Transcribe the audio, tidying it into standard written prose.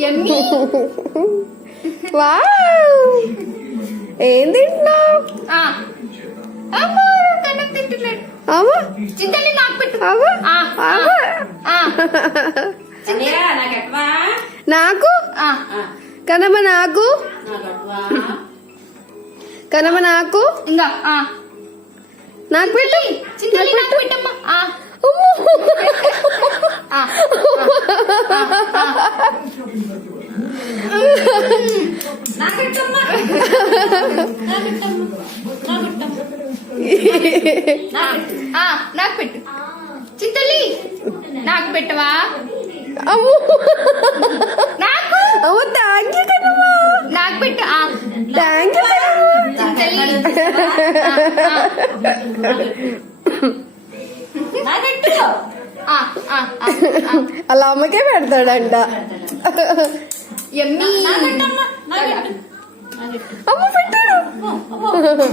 యమ్మీ. Wow ఏం తింటున్నావు? కన్నం తింటున్నాడు. అవ్వ చింతల్లి నాకు పెట్టు. అవ్వ నాకు కనమ నాకు కనమ నాకు ఇంకా నాకు పెట్టు. చింతల్లి నాకు పెట్టమ్మా. నాకు పెట్టు చింతల్లి. నాకు పెట్టవా? నాకు థ్యాంక్ యూ కనమ్మా. నాకు పెట్టు. థ్యాంక్ యూ చింతల్లి అలా అమ్మకే పెడతాడంట. యమ్మీ. అమ్మ పెట్టాడు.